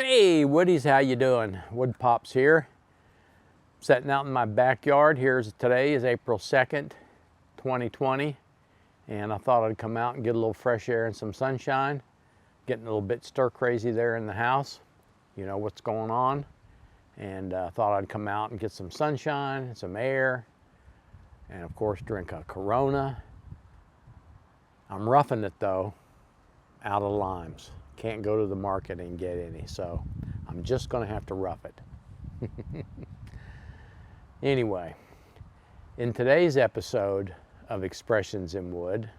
Hey Woodies, how you doing? Wood Pops here. Sitting out in my backyard. Today is April 2nd, 2020. And I thought I'd come out and get a little fresh air and some sunshine. Getting a little bit stir crazy there in the house. You know what's going on. And I thought I'd come out and get some sunshine, some air, and of course drink a Corona. I'm roughing it though, out of limes. Can't go to the market and get any, so I'm just gonna have to rough it. Anyway, in today's episode of Expressions in Wood,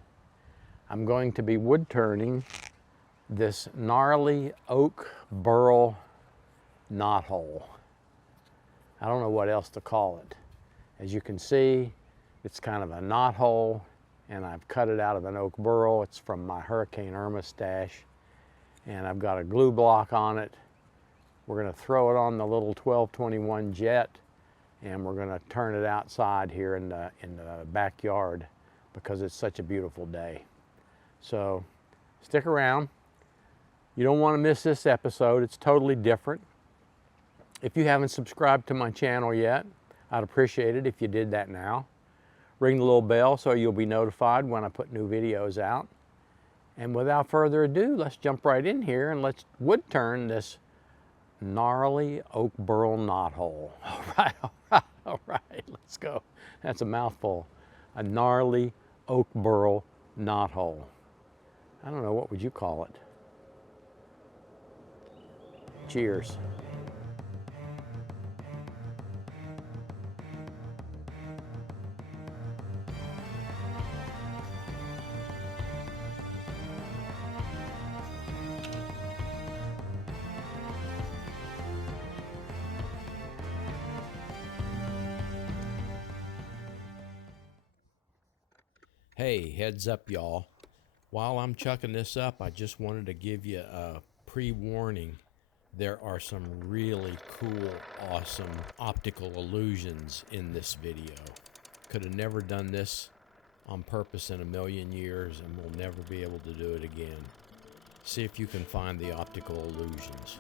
I'm going to be wood turning this gnarly oak Burl Knothole. I don't know what else to call it. As you can see, it's kind of a knothole, and I've cut it out of an oak burl. It's from my Hurricane Irma stash. And I've got a glue block on it. We're going to throw it on the little 1221 jet, and we're going to turn it outside here in the backyard because it's such a beautiful day. So stick around. You don't want to miss this episode. It's totally different. If you haven't subscribed to my channel yet, I'd appreciate it if you did that now. Ring the little bell so you'll be notified when I put new videos out. And without further ado, let's jump right in here and let's wood turn this gnarly oak Burl Knothole. All right, let's go. That's a mouthful. A gnarly oak Burl Knothole. I don't know, what would you call it? Cheers. Hey, heads up y'all. While I'm chucking this up, I just wanted to give you a pre-warning. There are some really cool, awesome optical illusions in this video. Could have never done this on purpose in a million years, and we'll never be able to do it again. See if you can find the optical illusions.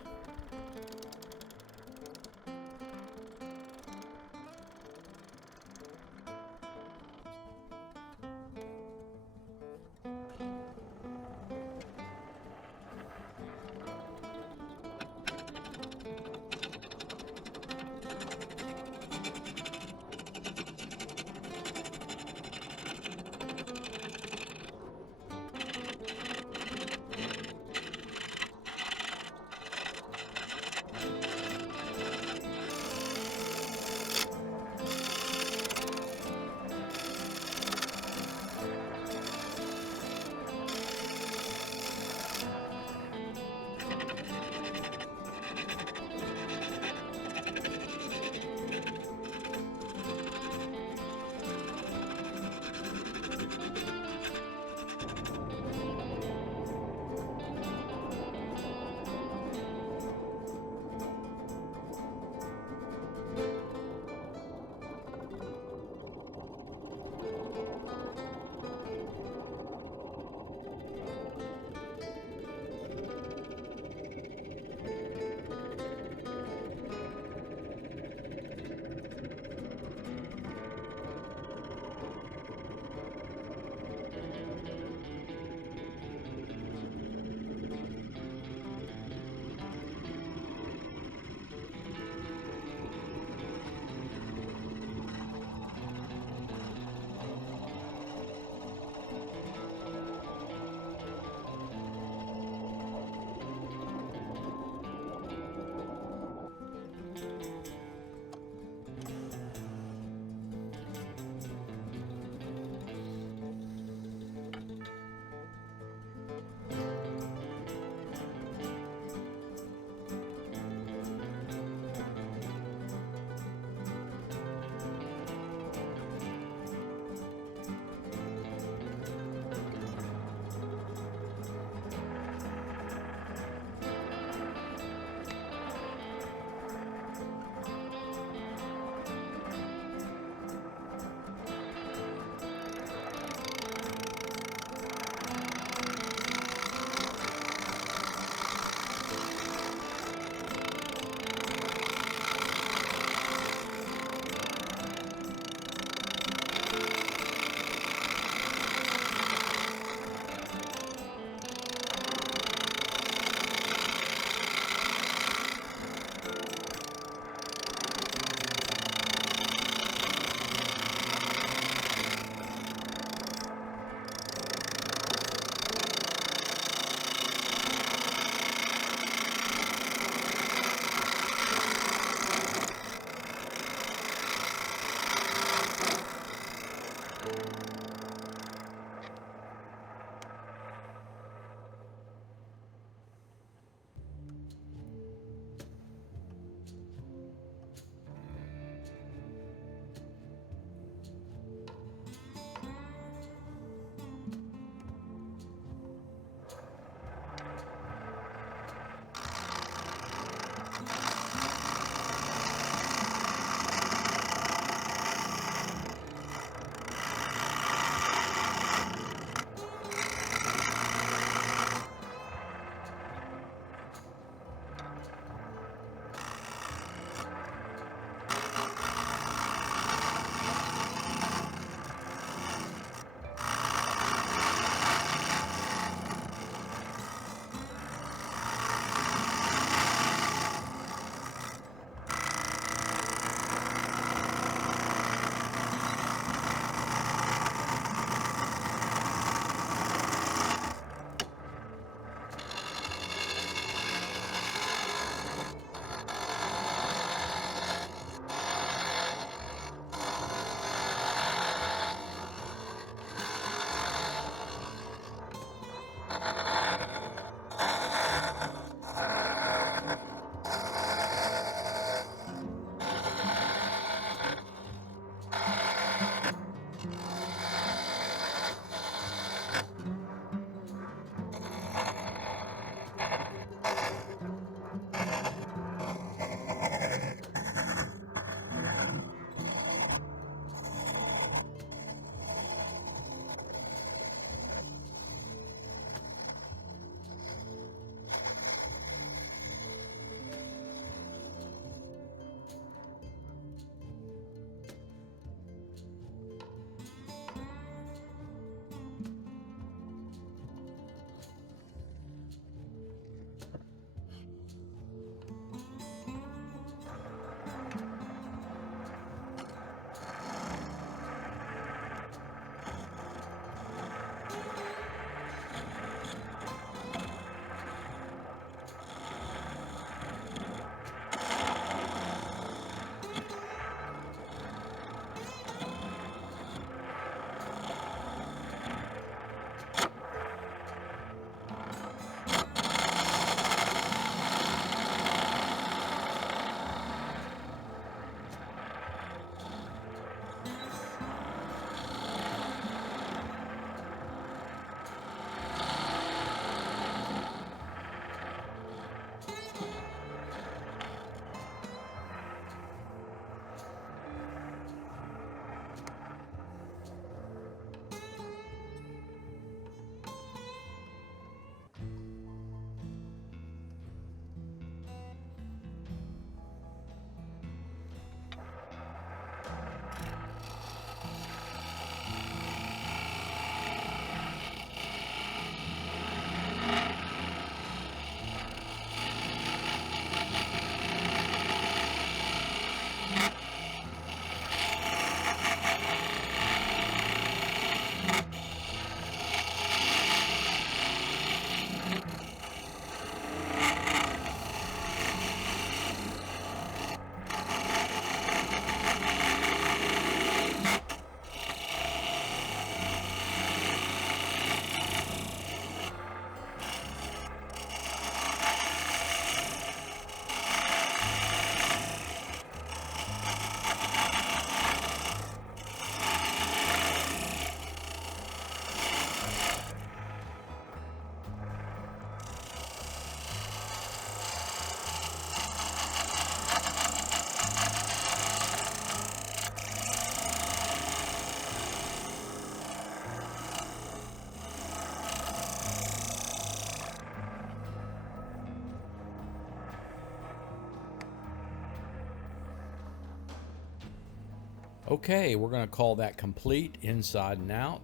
Okay, we're going to call that complete inside and out.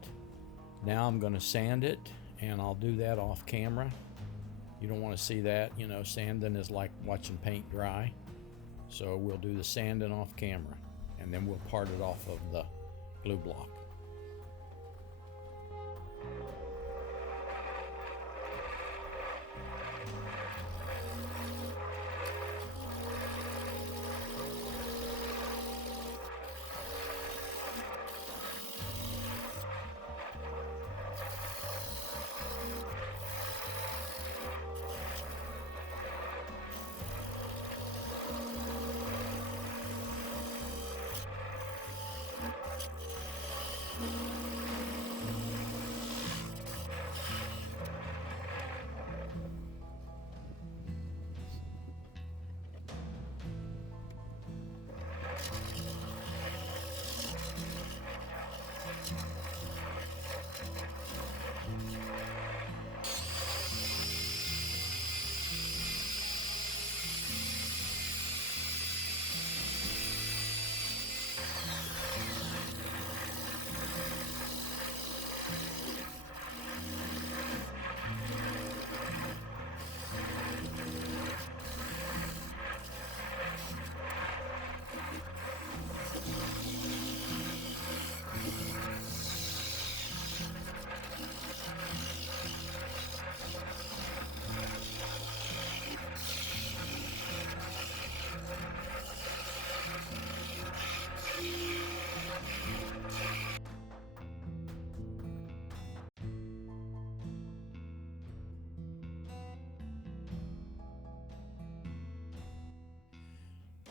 Now I'm going to sand it, and I'll do that off camera. You don't want to see that, you know, sanding is like watching paint dry. So we'll do the sanding off camera, and then we'll part it off of the glue block.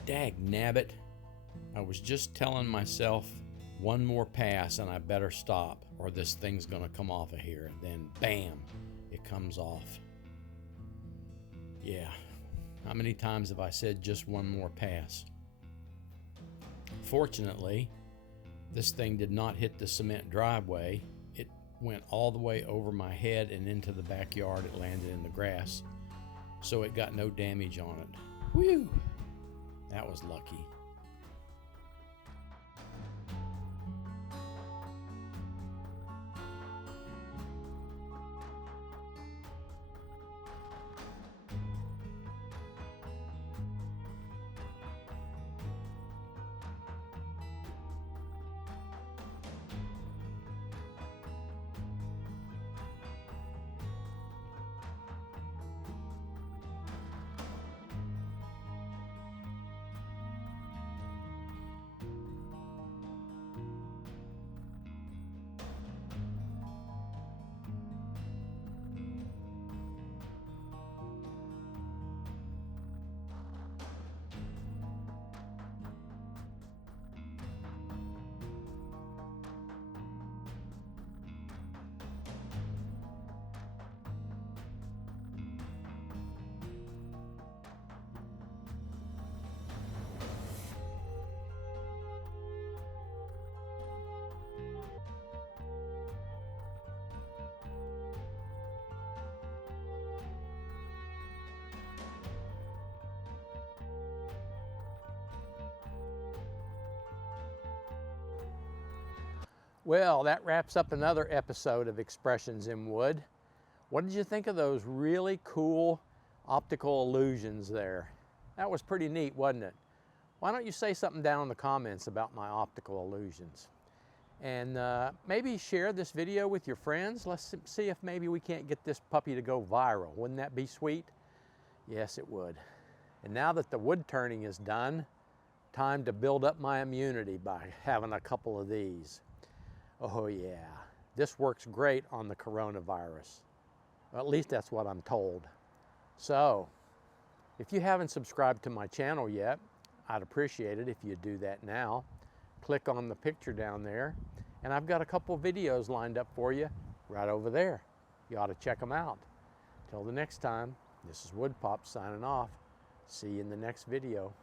Dag nabbit, I was just telling myself one more pass and I better stop or this thing's gonna come off of here. And then bam, it comes off. Yeah, how many times have I said just one more pass? Fortunately, this thing did not hit the cement driveway. It went all the way over my head and into the backyard. It landed in the grass, so it got no damage on it. Whew! That was lucky. Well, that wraps up another episode of Expressions in Wood. What did you think of those really cool optical illusions there? That was pretty neat, wasn't it? Why don't you say something down in the comments about my optical illusions? And maybe share this video with your friends. Let's see if maybe we can't get this puppy to go viral. Wouldn't that be sweet? Yes, it would. And now that the wood turning is done, time to build up my immunity by having a couple of these. Oh yeah, this works great on the coronavirus. Well, at least that's what I'm told. So, if you haven't subscribed to my channel yet, I'd appreciate it if you do that now. Click on the picture down there, and I've got a couple videos lined up for you right over there. You ought to check them out. Till the next time, this is Wood Pop signing off. See you in the next video.